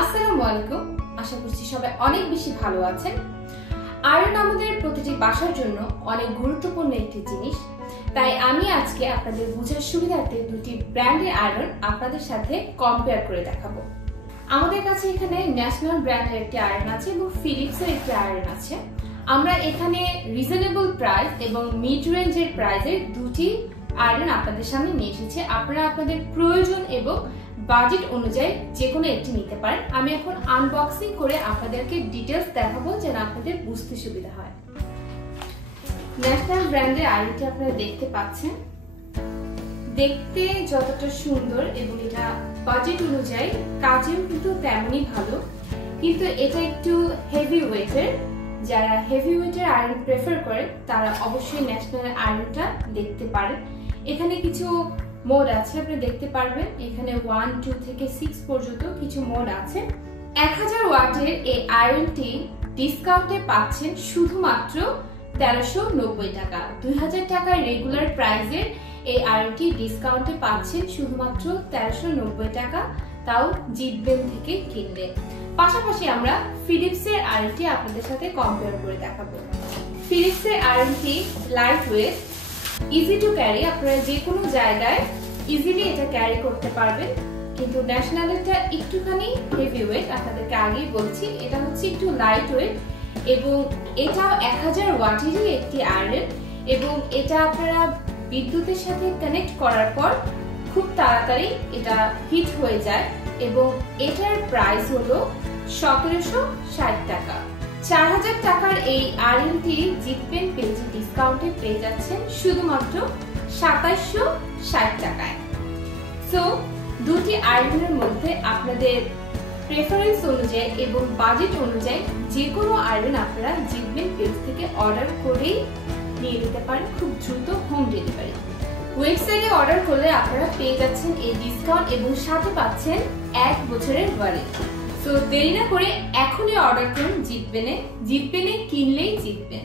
আসসালামু আলাইকুম। আশা করছি সবাই অনেক বেশি ভালো আছেন। আয়রন আমাদের প্রতিটি বাসার জন্য অনেক গুরুত্বপূর্ণ একটি জিনিস, তাই আমি আজকে আপনাদের বোঝার সুবিধার্থে দুটি ব্র্যান্ডের আয়রন আপনাদের সাথে কম্পেয়ার করে দেখাবো। আমাদের কাছে এখানে ন্যাশনাল ব্র্যান্ডের একটি আয়রন আছে এবং ফিলিপসের একটি আয়রন আছে। আমরা এখানে রিজনেবল প্রাইস এবং মিড রেঞ্জের প্রাইসের দুটি আয়রন আপনাদের সামনে নিয়ে এসেছি। আপনারা আপনাদের প্রয়োজন এবং বাজেট অনুযায়ী যে কোনো একটি নিতে পারেন। আমি এখন আনবক্সিং করে আপনাদেরকে ডিটেলস দেখাবো যেন আপনাদের বুঝতে সুবিধা হয়। ন্যাশনাল ব্র্যান্ডের আয়রনটি আপনারা দেখতে পাচ্ছেন, দেখতে যতটা সুন্দর এবং এটা বাজেট অনুযায়ী কাজেও কিন্তু তেমনই ভালো, কিন্তু এটা একটু হেভি ওয়েটের। যারা হেভি ওয়েটের আয়রন প্রেফার করে তারা অবশ্যই ন্যাশনাল আয়রনটা দেখতে পারেন। এখানে কিছু মোড আছে, আপনি দেখতে পারবেন। এখানে 1, 2 থেকে 6 পর্যন্ত কিছু মোড আছে। 1000 ওয়াটের এই আয়রনটি ডিসকাউন্টে পাচ্ছেন শুধুমাত্র 1390 টাকা। 2000 টাকার রেগুলার প্রাইসের এই আয়রনটি ডিসকাউন্টে পাচ্ছেন শুধুমাত্র 1390 টাকা, তাও জিতবেন থেকে কিনলে। পাশাপাশি আমরা ফিলিপসের আয়রনটি আপনাদের সাথে কম্পেয়ার করে দেখাবো। ফিলিপসের আয়রনটি light weight, easy to carry, আপনারা যে কোনো জায়গায় ইজিলি এটা ক্যারি করতে পারবেন। কিন্তু ন্যাশনালেরটা একটুখানি হেভি ওয়েট, আপনাদেরকে আগেই বলছি। এটা হচ্ছে একটু লাইট ওয়েট এবং এটাও 1000 ওয়াটেরই একটি আয়রন এবং এটা আপনারা বিদ্যুতের সাথে কানেক্ট করার পর খুব তাড়াতাড়ি এটা হিট হয়ে যায় এবং এটার প্রাইস হলো 1760 টাকা। 4000 টাকার এই আয়রনটি জিতবেন পেজে ডিসকাউন্টে পেয়ে যাচ্ছেন শুধুমাত্র 2760 টাকায়। সো দুটি আয়রনের মধ্যে আপনাদের প্রেফারেন্স অনুযায়ী এবং বাজেট অনুযায়ী যে কোনো আয়রন আপনারা জিতবেন পেজ থেকে অর্ডার করেই নিয়ে নিতে পারেন খুব দ্রুত হোম ডেলিভারি। ওয়েবসাইটে অর্ডার করলে আপনারা পেয়ে যাচ্ছেন এই ডিসকাউন্ট এবং সাথে পাচ্ছেন 1 বছরের ওয়ারেন্টি। তো দেরি না করে এখনই অর্ডার করুন, জিতবেনে কিনলেই জিতবেন।